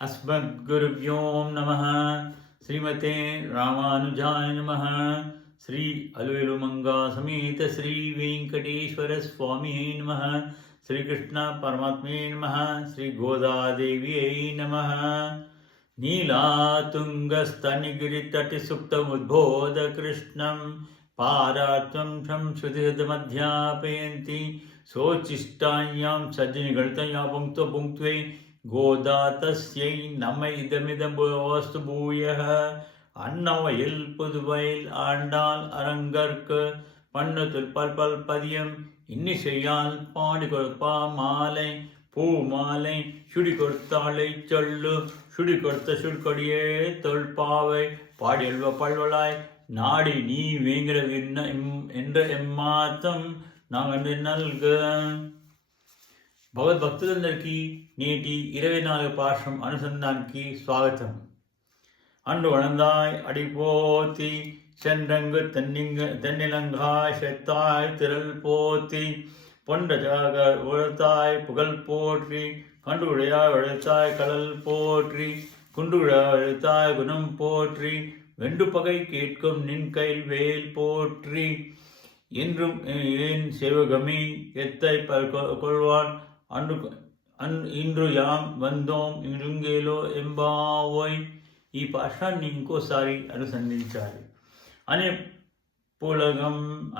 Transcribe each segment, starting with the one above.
अस्मद्गुरुभ्यो नमः। श्रीमते रामानुजाय नमः। श्री अलवेलुमंगा समेत श्री वेंकटेश्वर स्वामी नमः। श्री कृष्ण परमात्मे नमः। श्री गोदादेव्यै नमः। नीलातुङ्गस्तनिगिरितटिसुप्तमुद्बोध कृष्णं पारात्वं संश्रुतिहृदमध्यापयन्ति सोचिष्टायां सज्जनिगणितया पुङ्क्त्वे गोदा तस्यै नम इदमिदं वस्तु भूयः அன்னவயல் புதுவயல் ஆண்டாள் அரங்கற்கு பண்ணுதல் பல்பல் பதியம் இன்னிசையால் பாடி கொடுப்பா மாலை பூ மாலை சுடி கொடுத்தாளை சொல்லு சுடி கொடுத்த சுடுகொடியே தொல்பாவை பாடியல்வ பல்வலாய் நாடி நீ வேங்கிற என்ற ఎమ్మాతం నాగండి నల్గ. భగవద్భక్తులందరికీ నేటి 24 పాఠం అనుసంధానానికి స్వాగతం. அன்று வளர்ந்தாய் அடிபோத்தி சென்றங்கு தென்னிலங்காய் செத்தாய் திரள் போத்தி பொன்றஜாக உழைத்தாய் புகழ் போற்றி கண்டுடையாய் உழைத்தாய் கடல் போற்றி குண்டுடையாய் உழைத்தாய் குணம் போற்றி வெண்டு பகை கேட்கும் நின் கையில் வேல் போற்றி என்றும் ஏன் சிவகமி எத்தை கொள்வான் இன்று யாம் வந்தோம் இருங்கேலோ ఎంబావోయ్. ఈ పాఠాన్ని ఇంకోసారి అనుసంధించాలి. అనే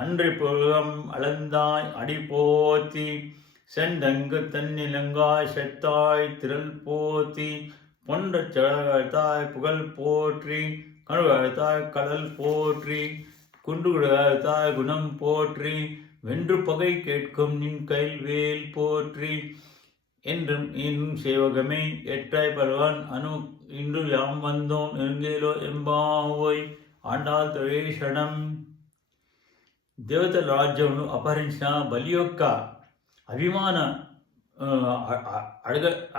அன்றி புலகம் அளந்தாய் அடிபோத்தி செண்டங்கு தன்னிலங்காய் செத்தாய் திரள் போத்தி பொன்ற செழகழ்த்தாய் புகழ் போற்றி கழுகழ்த்தாய் கடல் போற்றி குண்டுகுழத்தாய் குணம் போற்றி வென்று பகை கேட்கும் நின் கையில் வேல் போற்றி என்றும் இன்னும் சேவகமே எட்டாய் பருவான் அனு இன்று யாம் வந்தோம் எங்கேலோ ఎంబావోయ్. ఆండాల్ త్రేషణం. దేవతల రాజ్యమును అపహరించిన బలి యొక్క అభిమాన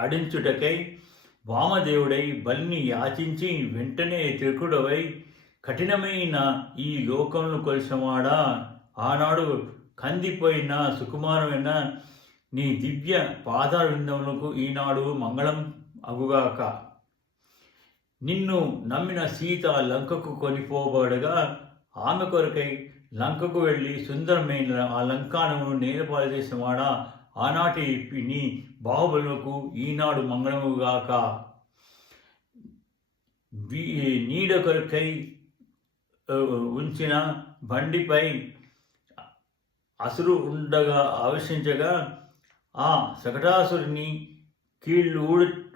అడించుటకై వామదేవుడై బలిని యాచించి వెంటనే త్రికుడవై కఠినమైన ఈ లోకమును కొలిసినవాడా, ఆనాడు కందిపోయిన సుకుమారమైన నీ దివ్య పాదార విందములకు ఈనాడు మంగళం అగుగాక. నిన్ను నమ్మిన సీత లంకకు కొనిపోబడగా ఆమె కొరకై లంకకు వెళ్ళి సుందరమైన ఆ లంకానమును నేలపాలు చేసినవాడా, ఆనాటి నీ బాహుబలులకు ఈనాడు మంగళముగాక. నీడ కొరకై ఉంచిన బండిపై అసురు ఉండగా ఆవేశించగా ఆ శకటాసురుని కీళ్ళు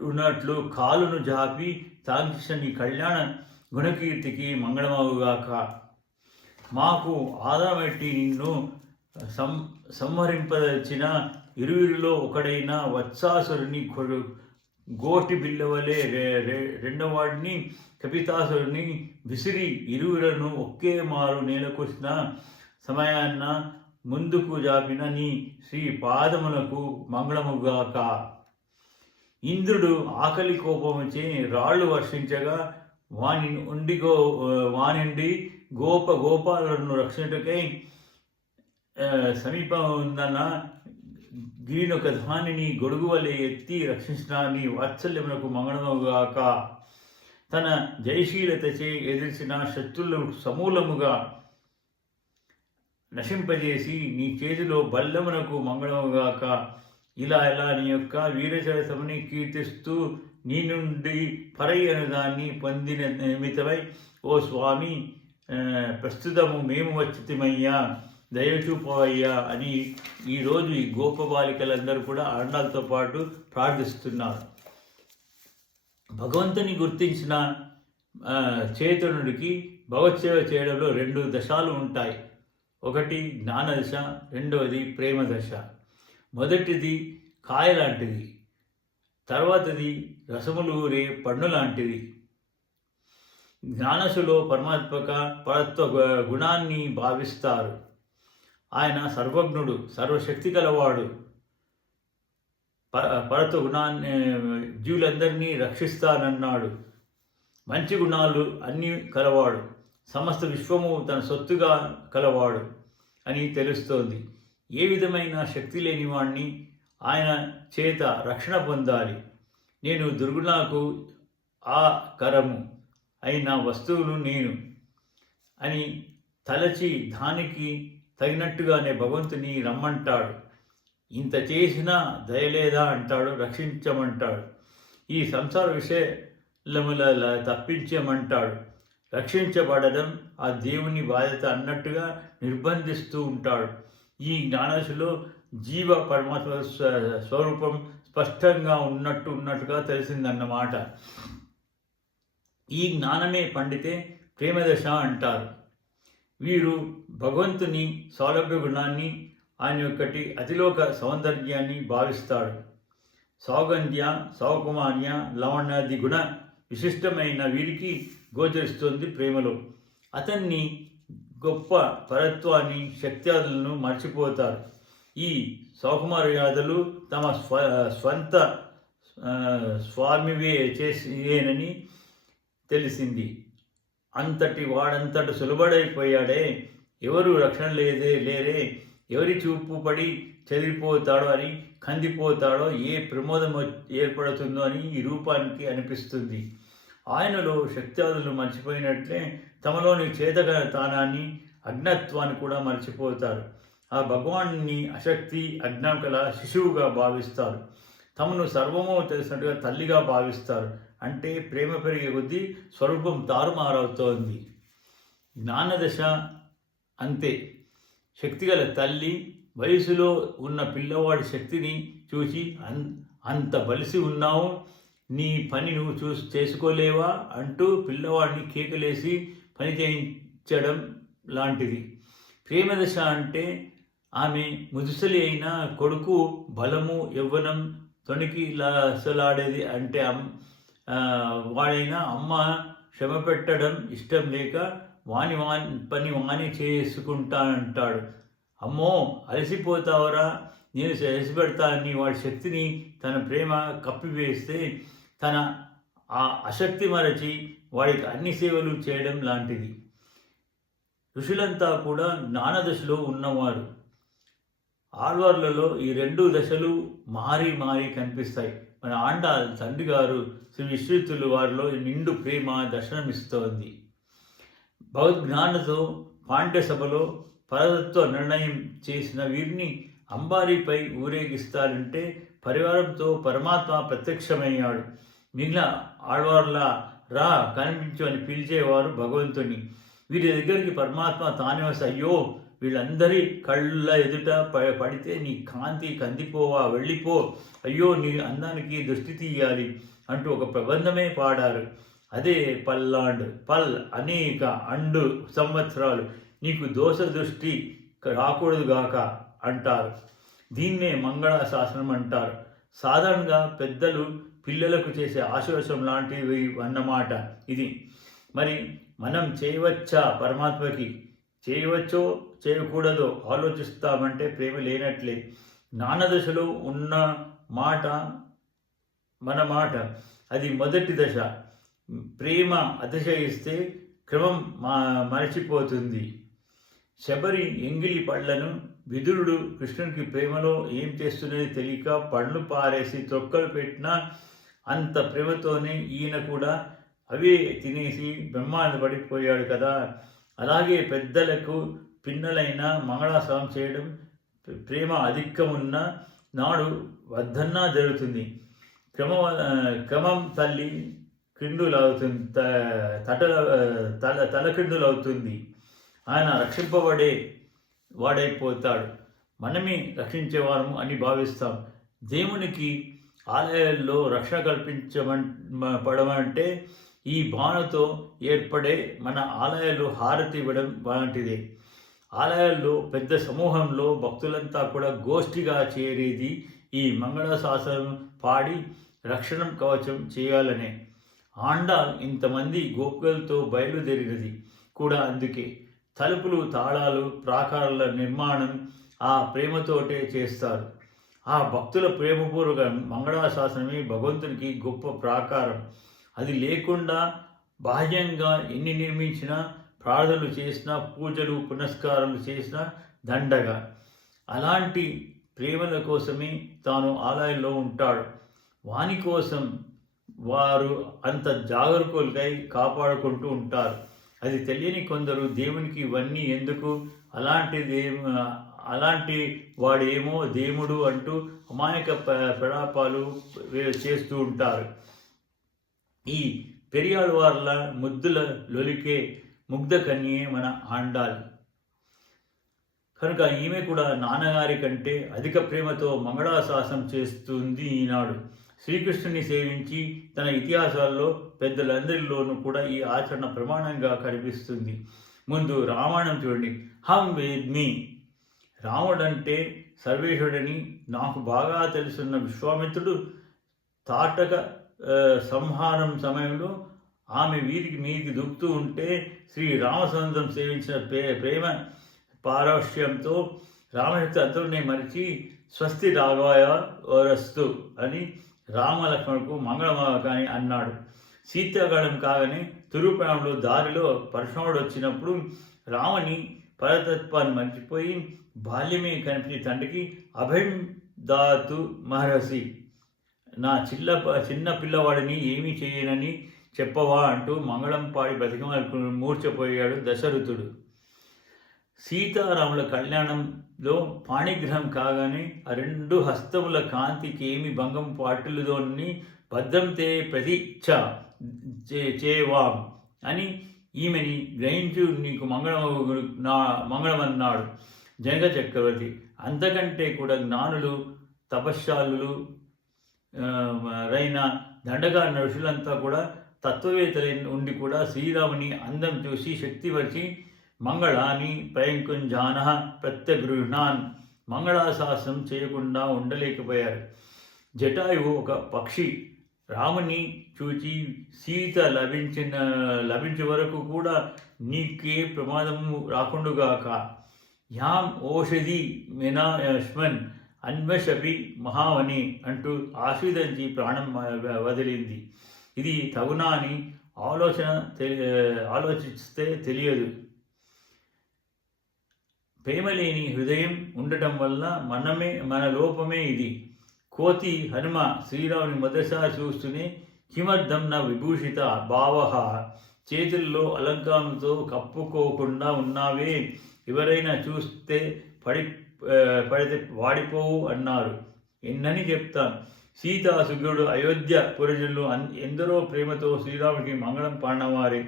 ఉన్నట్లు కాలును జాపి తాంకించిన నీ కళ్యాణ గుణకీర్తికి మంగళమవుగాక. మాకు ఆధారమెట్టి నిన్ను సంహరింపదచ్చిన ఇరువురిలో ఒకడైన వత్సాసురుని గోటి బిల్లవలే రెండవవాడిని కపితాసురుని విసిరి ఇరువులను ఒకే మారు నేలకొసిన సమయాన్న ముందుకు జాపిన నీ శ్రీ పాదములకు మంగళముగాక. ఇంద్రుడు ఆకలి కోపముచే రాళ్ళు వర్షించగా వానిండి గోపాలను రక్షించుటకై సమీపం ఉందన్న గిరినొక ధానిని గొడుగు వలె ఎత్తి రక్షించిన నీ వాత్సల్యమునకు మంగళముగాక. తన జయశీలతచే ఎదిర్చిన శత్రువులు సమూలముగా నశింపజేసి నీ చేతిలో బల్లమునకు మంగళముగాక. ఇలా నీ యొక్క వీరచరితముని కీర్తిస్తూ నీ నుండి పరై అను దాన్ని పొందిన నిమిత్తమై ఓ స్వామి ప్రస్తుతము మేము వచ్చితిమయ్యా, దయచూపవయ్యా అని ఈరోజు ఈ గోపబాలికలందరూ కూడా ఆండాలతో పాటు ప్రార్థిస్తున్నారు. భగవంతుని గుర్తించిన చేతనుడికి భగవత్సేవ చేయడంలో 2 దశలు ఉంటాయి. ఒకటి జ్ఞానదశ, రెండవది ప్రేమ దశ. మొదటిది కాయ లాంటిది, తర్వాతది రసములు ఊరే పండు లాంటిది. జ్ఞానసులో పరత్వ గుణాన్ని భావిస్తారు. ఆయన సర్వజ్ఞుడు, సర్వశక్తి కలవాడు. పరత్వ గుణాన్ని జీవులందరినీ రక్షిస్తానన్నాడు. మంచి గుణాలు అన్నీ కలవాడు. సమస్త విశ్వము తన సొత్తుగా కలవాడు అని తెలుస్తోంది. ఏ విధమైన శక్తి లేని వాణ్ణి ఆయన చేత రక్షణ పొందాలి. నేను దుర్గుణకు ఆ కరము అయిన వస్తువులు నేను అని తలచి దానికి తగినట్టుగానే భగవంతుని రమ్మంటాడు. ఇంత చేసినా దయలేదా అంటాడు, రక్షించమంటాడు. ఈ సంసార విషయముల తప్పించమంటాడు. రక్షించబడడం ఆ దేవుని బాధ్యత అన్నట్టుగా నిర్బంధిస్తూ ఉంటాడు. ఈ జ్ఞానశిలో జీవ పరమాత్మ స్వరూపం స్పష్టంగా ఉన్నట్టుగా తెలిసిందన్నమాట. ఈ జ్ఞానమే పండితే ప్రేమదశ అంటారు. వీరు భగవంతుని సౌలభ్య గుణాన్ని, ఆయన యొక్కటి అతిలోక సౌందర్యాన్ని భావిస్తాడు. సౌగంధ్య, సౌకుమార్య, లవణాది గుణ విశిష్టమైన వీరికి గోచరిస్తుంది ప్రేమలో. అతన్ని గొప్ప పరత్వాన్ని, శక్త్యాదులను మర్చిపోతారు. ఈ సౌకుమార్యాదులు తమ స్వంత స్వామివే చేసేనని తెలిసింది. వాడంతటి సులభడైపోయాడే, ఎవరు రక్షణ లేరే, ఎవరి చూపు పడి చెదిరిపోతాడో అని, కందిపోతాడో, ఏ ప్రమోదం ఏర్పడుతుందో అని ఈ రూపానికి అనిపిస్తుంది. ఆయనలో శక్త్యాదులు మర్చిపోయినట్లే తమలోని చేతకతానాన్ని, అజ్ఞత్వాన్ని కూడా మర్చిపోతారు. ఆ భగవాన్ని అశక్తి, అజ్ఞానం కల శిశువుగా భావిస్తారు. తమను సర్వము తెలిసినట్టుగా తల్లిగా భావిస్తారు. అంటే ప్రేమ పెరిగే కొద్దీ స్వరూపం తారుమారవుతోంది. జ్ఞానదశ అంతే. శక్తిగల తల్లి వయసులో ఉన్న పిల్లవాడి శక్తిని చూసి అంత బలిసి ఉన్నావు, నీ పని నువ్వు చేసుకోలేవా అంటూ పిల్లవాడిని కేకలేసి పని చేయించడం లాంటిది. ప్రేమదశ అంటే ఆమె ముదుసలి అయిన కొడుకు బలము, యవ్వనం తొణికి లసలాడేది అంటే వాడైనా అమ్మ శ్రమ పెట్టడం ఇష్టం లేక వాని పని వాని చేసుకుంటానంటాడు. అమ్మో అలసిపోతావరా, నేను అలసిపెడతానని వాడి శక్తిని, తన ప్రేమ కప్పివేస్తే తన ఆ అశక్తి మరచి వాడికి అన్ని సేవలు చేయడం లాంటిది. ఋషులంతా కూడా జ్ఞానదశలో ఉన్నవారు. ఆళ్వార్లలో ఈ 2 దశలు మారి కనిపిస్తాయి. మన ఆండాల్ తండ్రి గారు శ్రీ విశ్వతులు వారిలో నిండు ప్రేమ దర్శనమిస్తోంది. భగవద్జ్ఞానతో పాండ్య సభలో పరతత్వ నిర్ణయం చేసిన వీరిని అంబారీపై ఊరేగిస్తారంటే పరివారంతో పరమాత్మ ప్రత్యక్షమయ్యాడు. మిగిలిన ఆళ్వార్ల రా కనిపించు అని పిలిచేవారు భగవంతుని. వీరి దగ్గరికి పరమాత్మ తానే వస్తే, అయ్యో వీళ్ళందరి కళ్ళ ఎదుట పడితే నీ కాంతి కందిపోవా, వెళ్ళిపో, అయ్యో నీ అందానికి దృష్టి తీయాలి అంటూ ఒక ప్రబంధమే పాడారు. అదే పల్లాండ్, పల్ అనేక, అండు సంవత్సరాలు నీకు దోష దృష్టి రాకూడదుగాక అంటారు. దీన్నే మంగళాశాసనం అంటారు. సాధారణంగా పెద్దలు పిల్లలకు చేసే ఆశీర్వచనం లాంటివి అన్నమాట ఇది. మరి మనం చేయవచ్చా పరమాత్మకి? చేయవచ్చో చేయకూడదో ఆలోచిస్తామంటే ప్రేమ లేనట్లే. జ్ఞానదశలో ఉన్న మాట మన మాట, అది మొదటి దశ. ప్రేమ అతిశయిస్తే క్రమం మరచిపోతుంది. శబరి ఎంగిలి పళ్ళను విదురుడు కృష్ణునికి ప్రేమలో ఏం చేస్తున్నది తెలియక పండ్లు పారేసి తొక్కలు పెట్టినా అంత ప్రేమతోనే ఈయన కూడా అవే తినేసి బ్రహ్మాండపడిపోయాడు కదా. అలాగే పెద్దలకు పిన్నలైన మంగళాసనం చేయడం ప్రేమ అధికమున్న నాడు వద్దన్నా జరుగుతుంది. క్రమం తల్లి క్రిందులవుతుంది, తలక్రిందులవుతుంది. ఆయన రక్షింపబడే వాడైపోతాడు. మనమే రక్షించేవారము అని భావిస్తాం. దేవునికి ఆలయాల్లో రక్షణ పడమంటే ఈ భావనతో ఏర్పడే మన ఆలయాలు హారతి ఇవ్వడం లాంటిదే. ఆలయాల్లో పెద్ద సమూహంలో భక్తులంతా కూడా గోష్ఠిగా చేరేది ఈ మంగళాశాసనం పాడి రక్షణ కవచం చేయాలనే. ఆండాల్ ఇంతమంది గోపికలతో బయలుదేరినది కూడా అందుకే. తలుపులు, తాళాలు, ప్రాకారాల నిర్మాణం ఆ ప్రేమతోటే చేస్తారు. ఆ భక్తుల ప్రేమపూర్వక మంగళాశాసనమే భగవంతునికి గొప్ప ప్రాకారం. అది లేకుండా బాహ్యంగా ఎన్ని నిర్మించినా, ప్రార్థనలు చేసినా, పూజలు పునస్కారాలు చేసినా దండగా. అలాంటి ప్రేమల కోసమే తాను ఆలయంలో ఉంటాడు. వాని కోసం వారు అంత జాగరూకులకై కాపాడుకుంటూ ఉంటారు. అది తెలియని కొందరు దేవునికి ఇవన్నీ ఎందుకు, అలాంటి వాడేమో దేవుడు అంటూ అమాయక ప్రలాపాలు చేస్తూ ఉంటారు. ఈ పెరియాళ్వార్ల ముద్దుల లొలికే ముగ్ధ కన్యే మన ఆండాల్. కనుక ఈమె కూడా నాన్నగారి కంటే అధిక ప్రేమతో మంగళాశాసనం చేస్తుంది. ఈనాడు శ్రీకృష్ణుని సేవించి తన ఇతిహాసాల్లో పెద్దలందరిలోనూ కూడా ఈ ఆచరణ ప్రమాణంగా కనిపిస్తుంది. ముందు రామాయణం చూడండి. హం వేద్మి, రాముడంటే సర్వేశ్వరుడని నాకు బాగా తెలుసున్న విశ్వామిత్రుడు తాటక సంహారం సమయంలో ఆమె వీరికి మీదికి దూకుతూ ఉంటే శ్రీ రామచంద్రం సేవించిన ప్రేమ పారవశ్యంతో రామశక్తి అంతలోనే మరిచి స్వస్తి రాఘవాయ వరస్తు అని రామలక్ష్మణులకు మంగళమాకాని అన్నాడు. శీతాకాలం కాగానే తిరుప్రాణంలో దారిలో పరశురాముడు వచ్చినప్పుడు రాముని పరతత్వాన్ని మర్చిపోయి బాల్యమే కనిపించి తండ్రికి అభయం దాతు మహర్షి, నా చిన్న పిల్లవాడిని ఏమీ చేయనని చెప్పవా అంటూ మంగళం పాడి బ్రతికమలకు మూర్చపోయాడు దశరథుడు. సీతారాముల కళ్యాణంలో పాణిగ్రహం కాగానే ఆ రెండు హస్తముల కాంతికి ఏమి భంగం పాటులుదోని భద్రంతే ప్రతీక్ష చేవాం అని ఈమెని గ్రహించు నీకు మంగళమన్నాడు జనక చక్రవర్తి. అంతకంటే కూడా జ్ఞానులు తపశ్శాలులు రైన దండగా ఋషులంతా కూడా తత్వవేత్తల ఉండి కూడా శ్రీరాముని అందం చూసి శక్తివర్చి మంగళాన్ని ప్రయంకుంజాన ప్రత్యగృహ్ణాన్, మంగళాశాసనం చేయకుండా ఉండలేకపోయారు. జటాయువు ఒక పక్షి రాముని చూచి సీత లభించే వరకు కూడా నీకే ప్రమాదము రాకుండుగాక, యాం ఓషధి మినాయష్మన్ అన్వశపి మహావని అంటూ ఆశీర్వదించి ప్రాణం వదిలింది. ఇది తగునా అని ఆలోచిస్తే తెలియదు. ప్రేమలేని హృదయం ఉండటం వల్ల మన లోపమే ఇది. కోతి హనుమ శ్రీరాముని మొదటిసారి చూస్తూనే కిమర్థం నా విభూషిత భావ, చేతుల్లో అలంకారంతో కప్పుకోకుండా ఉన్నావే, ఎవరైనా చూస్తే పడితే వాడిపోవు అన్నారు. ఎన్నని చెప్తాను. సీతా సుగ్రీవుడు అయోధ్య పురజనులు ఎందరో ప్రేమతో శ్రీరాముడికి మంగళం పాడినవారే.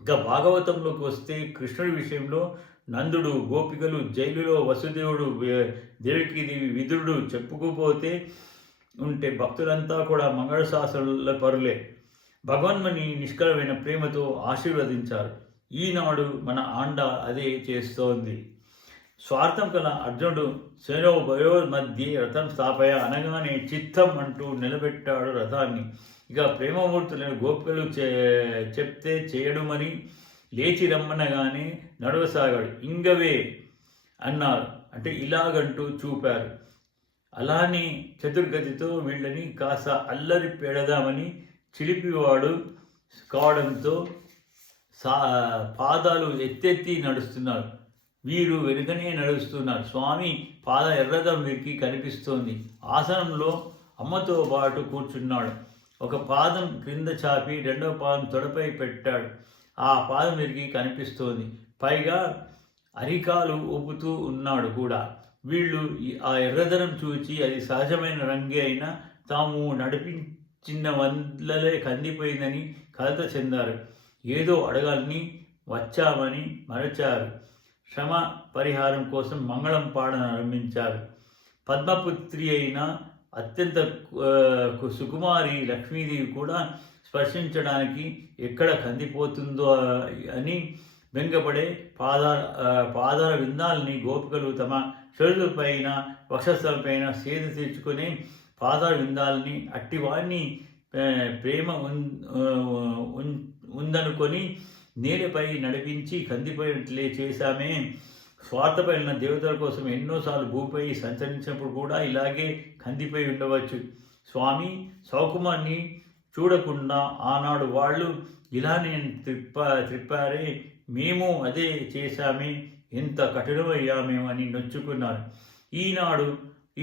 ఇక భాగవతంలోకి వస్తే కృష్ణుడి విషయంలో నందుడు, గోపికలు, జైలులో వసుదేవుడు, దేవికీదేవి, విదురుడు చెప్పుకోపోతే ఉంటే భక్తులంతా కూడా మంగళశాస్త్రాల పరులే. భగవన్మని నిష్కలమైన ప్రేమతో ఆశీర్వదించారు. ఈనాడు మన ఆండ అదే చేస్తోంది. స్వార్థం కల అర్జునుడు సేనోభయో మధ్య రథం స్థాపయ అనగానే చిత్తం అంటూ నిలబెట్టాడు రథాన్ని. ఇక ప్రేమమూర్తులను గోపికలు చెప్తే చేయడమని లేచి రమ్మనగానే నడవసాగాడు. ఇంగవే అన్నారు, అంటే ఇలాగంటూ చూపారు. అలానే చతుర్గతితో వీళ్ళని కాస్త అల్లరి పెడదామని చిలిపివాడు కావడంతో పాదాలు ఎత్తెత్తి నడుస్తున్నారు. వీరు వెనుకనే నడుస్తున్నారు. స్వామి పాద ఎర్రదం వీరికి కనిపిస్తోంది. ఆసనంలో అమ్మతో పాటు కూర్చున్నాడు. ఒక పాదం క్రింద చాపి రెండవ పాదం తొడపై పెట్టాడు. ఆ పాదం వీరికి కనిపిస్తోంది. పైగా అరికాలు ఊపుతూ ఉన్నాడు కూడా. వీళ్ళు ఆ ఎర్రదనం చూచి అది సహజమైన రంగే అయినా తాము నడిపించిన వల్లలే కందిపోయిందని కలత చెందారు. ఏదో అడగాలని వచ్చామని మరచారు. శ్రమ పరిహారం కోసం మంగళం పాడనారంభించారు. పద్మపుత్రి అయిన అత్యంత సుకుమారి లక్ష్మీదేవి కూడా స్పర్శించడానికి ఎక్కడ కందిపోతుందో అని బెంగపడే పాదాల విందాలని గోపికలు తమ శరీరులపైన వక్షస్థలపైన సేద తీర్చుకొని పాదాల విందాలని అట్టివాణ్ణి ప్రేమ ఉందనుకొని నేలపై నడిపించి కందిపోయినట్లే చేశామే. స్వార్థపైన దేవతల కోసం ఎన్నోసార్లు భూమిపై సంచరించినప్పుడు కూడా ఇలాగే కందిపోయి ఉండవచ్చు. స్వామి సౌకుమాన్ని చూడకుండా ఆనాడు వాళ్ళు ఇలానే త్రిప్పారే, మేము అదే చేశామే, ఎంత కఠినమయ్యామేమని నొచ్చుకున్నారు. ఈనాడు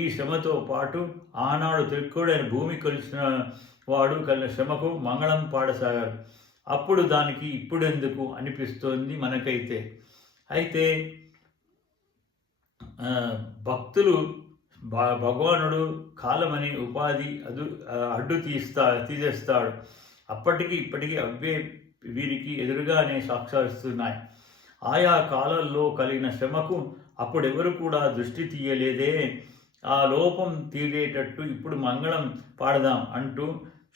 ఈ శ్రమతో పాటు ఆనాడు త్రిక్కుడైన భూమి వాడు కలిగిన శ్రమకు మంగళం పాడసాగారు. అప్పుడు దానికి ఇప్పుడెందుకు అనిపిస్తోంది మనకైతే. అయితే భక్తులు భగవానుడు కాలమని ఉపాధి అడ్డు తీసేస్తాడు. అప్పటికి ఇప్పటికీ అవే వీరికి ఎదురుగానే సాక్షాత్స్తున్నాయి. ఆయా కాలాల్లో కలిగిన శ్రమకు అప్పుడెవరు కూడా దృష్టి తీయలేదే. ఆ లోపం తీరేటట్టు ఇప్పుడు మంగళం పాడదాం అంటూ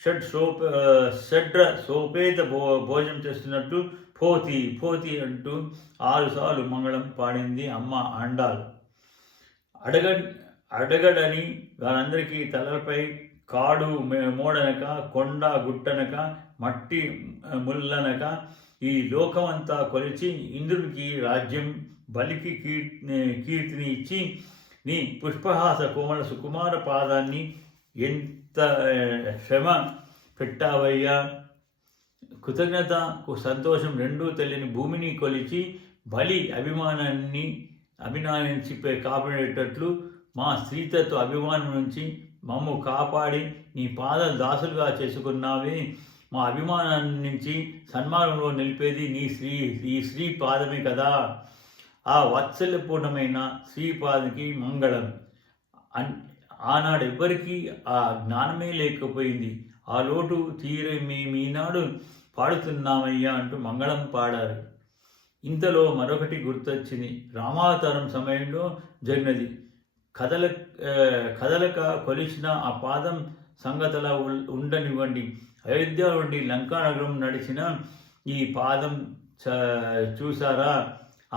షడ్ర సోపేత భోజనం చేస్తున్నట్టు పోతి పోతి అంటూ 6 సార్లు మంగళం పాడింది అమ్మ ఆండాల్. అడగడని వారందరికీ తలపై కాడు మోడనక, కొండ గుట్టనక, మట్టి ముల్లనక ఈ లోకమంతా కొలిచి ఇంద్రునికి రాజ్యం, బలికి కీర్తిని ఇచ్చి నీ పుష్పహాస కోమల సుకుమార పాదాన్ని ఎంత శ్రమ పెట్టావయ్యా. కృతజ్ఞత సంతోషం రెండూ తెలియని భూమిని కొలిచి బలి అభిమానించి కాపాడేటట్లు మా స్త్రీతత్వ అభిమానం నుంచి మమ్ము కాపాడి నీ పాద దాసులుగా చేసుకున్నావే. మా అభిమానాన్ని నుంచి సన్మానంలో నిలిపేది ఈ శ్రీ పాదమే కదా. ఆ వాత్సల్యపూర్ణమైన శ్రీపాదకి మంగళం. ఆనాడు ఎవ్వరికీ ఆ జ్ఞానమే లేకపోయింది. ఆ లోటు తీరే మేమీనాడు పాడుతున్నామయ్యా అంటూ మంగళం పాడారు. ఇంతలో మరొకటి గుర్తొచ్చింది. రామావతారం సమయంలో జరిగినది. కదలక కొలిచిన ఆ పాదం సంగతలా ఉండనివ్వండి. అయోధ్య నుండి లంకానగరం నడిచిన ఈ పాదం చూసారా?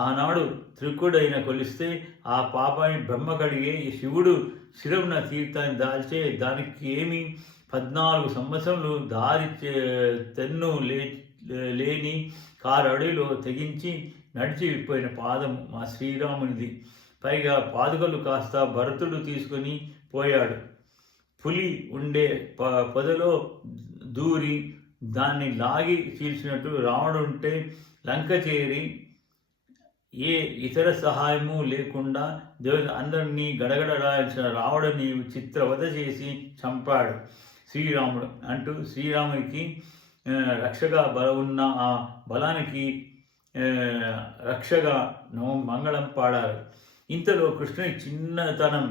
ఆనాడు త్రికుడైన కొలిస్తే ఆ పాపాన్ని బ్రహ్మ కడిగే శివుడు శిరమున తీర్థాన్ని దాల్చే దానికి ఏమి 14 సంవత్సరములు దారి తెన్ను లేని కారడిలో తెగించి నడిచిపోయిన పాదం మా శ్రీరామునిది. పైగా పాదుకలు కాస్త భరతుడు తీసుకొని పోయాడు. పులి ఉండే పొదలో దూరి దాన్ని లాగి చీల్చినట్టు రావణుంటే లంక చేరి ఏ ఇతర సహాయము లేకుండా అందరినీ గడగడరాల్సిన రావణుని చిత్రవధ చేసి చంపాడు శ్రీరాముడు అంటూ శ్రీరామునికి రక్షగా ఉన్న ఆ బలానికి రక్షగా మంగళం పాడారు. ఇంతలో కృష్ణుని చిన్నతనం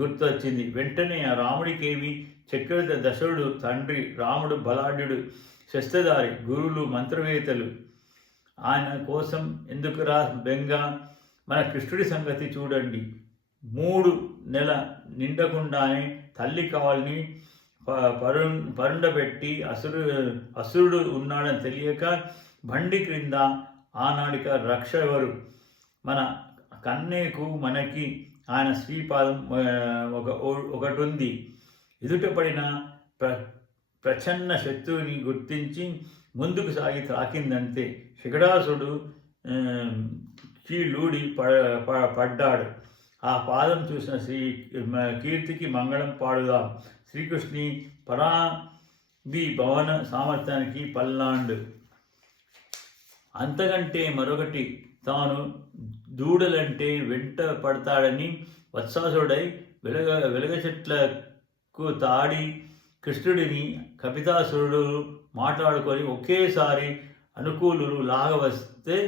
గుర్తొచ్చింది. వెంటనే ఆ రాముడికేమి చక్రవర్తి దశరుడు తండ్రి, రాముడు బలాఢ్యుడు, శస్త్రధారి, గురువులు, మంత్రవేత్తలు. ఆయన కోసం ఎందుకురా బెంగ? మన కృష్ణుడి సంగతి చూడండి. 3 నెల నిండకుండానే తల్లి కావాలని పరుండబెట్టి అసురుడు ఉన్నాడని తెలియక బండి క్రింద ఆనాడిక రక్ష ఎవరు? మన కన్నేకు మనకి ఆయన శ్రీపాదం ఒకటి ఉంది. ఎదుటపడిన ప్రచన్న శత్రువుని గుర్తించి ముందుకు సాగి తాకిందంతే. శిఖడాసుడు కీళ్ళూడి పడ్డాడు. ఆ పాదం చూసిన కీర్తికి మంగళం పాడుదాం. శ్రీకృష్ణి పరాది భవన సామర్థ్యానికి పల్లాండు. అంతకంటే మరొకటి, తాను దూడలంటే వెంట పడతాడని వత్సాసుడై వెలగ చెట్లకు తాడి కృష్ణుడిని కపితాసురుడు మాట్లాడుకొని ఒకేసారి అనుకూలులు లాగవస్తే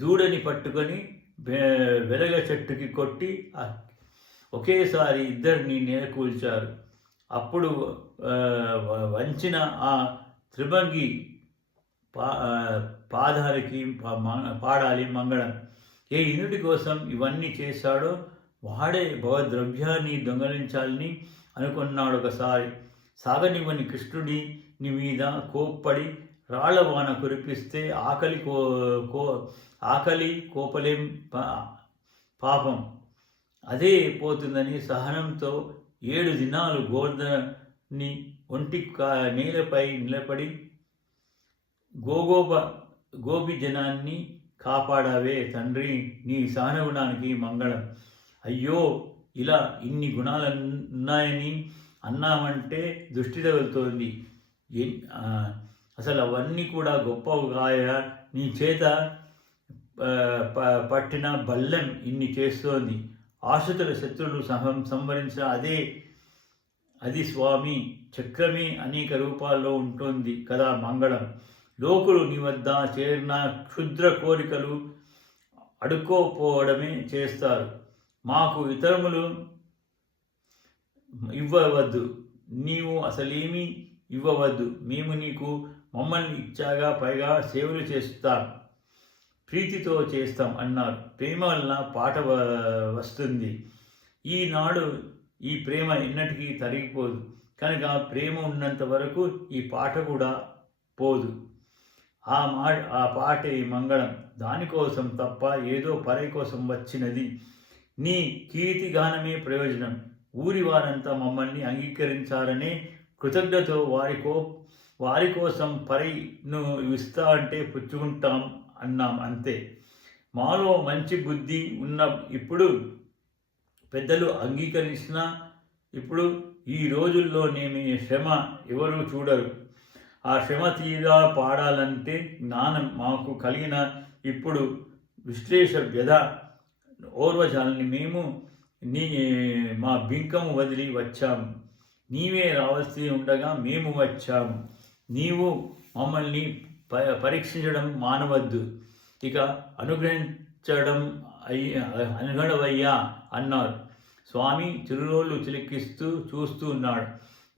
దూడని పట్టుకొని వెలగ చెట్టుకి కొట్టి ఒకేసారి ఇద్దరిని నేలకూల్చారు. అప్పుడు వంచిన ఆ త్రిభంగి పాదానికి పాడాలి మంగళం. ఏ ఇంద్రుడి కోసం ఇవన్నీ చేశాడో వాడే భవద్రవ్యాన్ని దొంగలించాలని అనుకున్నాడు. ఒకసారి సాగనివ్వని కృష్ణుడి మీద కోప్పడి రాళ్లవాన కురిపిస్తే ఆకలి కోపలేం పాపం అదే పోతుందని సహనంతో 7 దినాలు గోవర్ధని ఒంటి నేలపై నిలబడి గోపి జనాన్ని కాపాడావే తండ్రి, నీ సహనగుణానికి మంగళం. అయ్యో, ఇలా ఇన్ని గుణాలున్నాయని అన్నామంటే దృష్టి తగులుతోంది. అసలు అవన్నీ కూడా గొప్పగాయ. నీ చేత పట్టిన బల్లెం ఇన్ని చేస్తోంది. ఆశ్రితుల శత్రువులు సంహరించిన అది స్వామి చక్రమే అనేక రూపాల్లో ఉంటుంది కదా మంగళం. లోకులు నీ వద్ద చేరిన క్షుద్ర కోరికలు అడుక్కోపోవడమే చేస్తారు. మాకు ఇతరములు ఇవ్వవద్దు, నీవు అసలేమీ ఇవ్వవద్దు, మేము నీకు మమ్మల్ని ఇచ్చాగా పైగా సేవలు చేస్తాం, ప్రీతితో చేస్తాం అన్నారు. ప్రేమ వలన పాట వస్తుంది. ఈనాడు ఈ ప్రేమ ఎన్నటికీ తరిగిపోదు కనుక ప్రేమ ఉన్నంత వరకు ఈ పాట కూడా పోదు. ఆ పాటే మంగళం. దానికోసం తప్ప ఏదో పరై కోసం వచ్చినది. నీ కీర్తిగానమే ప్రయోజనం. ఊరి వారంతా మమ్మల్ని అంగీకరించాలనే కృతజ్ఞతతో వారి కోసం పరైను ఇస్తా అంటే పుచ్చుకుంటాం అన్నాం అంతే. మాలో మంచి బుద్ధి ఉన్న ఇప్పుడు పెద్దలు అంగీకరించినా ఇప్పుడు ఈ రోజుల్లోనేమి శ్రమ ఎవరు చూడరు. ఆ శ్రమ తీరా పాడాలంటే జ్ఞానం మాకు కలిగిన ఇప్పుడు విశ్లేష వ్యధ ఓర్వజాలని మేము మా బింకము వదిలి వచ్చాము. నీవే రావాల్సి ఉండగా మేము వచ్చాము. నీవు మమ్మల్ని పరీక్షించడం మానవద్దు, ఇక అనుగడవయ్యా అన్నారు. స్వామి చిరునోళ్ళు చిలికిస్తూ చూస్తూ ఉన్నాడు.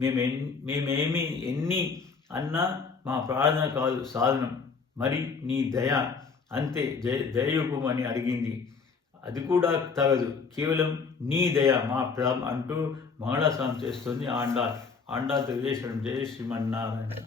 మేమేమి ఎన్ని అన్నా మా ప్రార్థన కాదు సాధనం, మరి నీ దయ అంతే. దయయుపమని అడిగింది. అది కూడా తగదు, కేవలం నీ దయ మా అంటూ మంగళస్నానం చేస్తుంది ఆండాళ్. ఆండాళ్ తెలియజేయడం. జయ శ్రీమన్నారాయణ.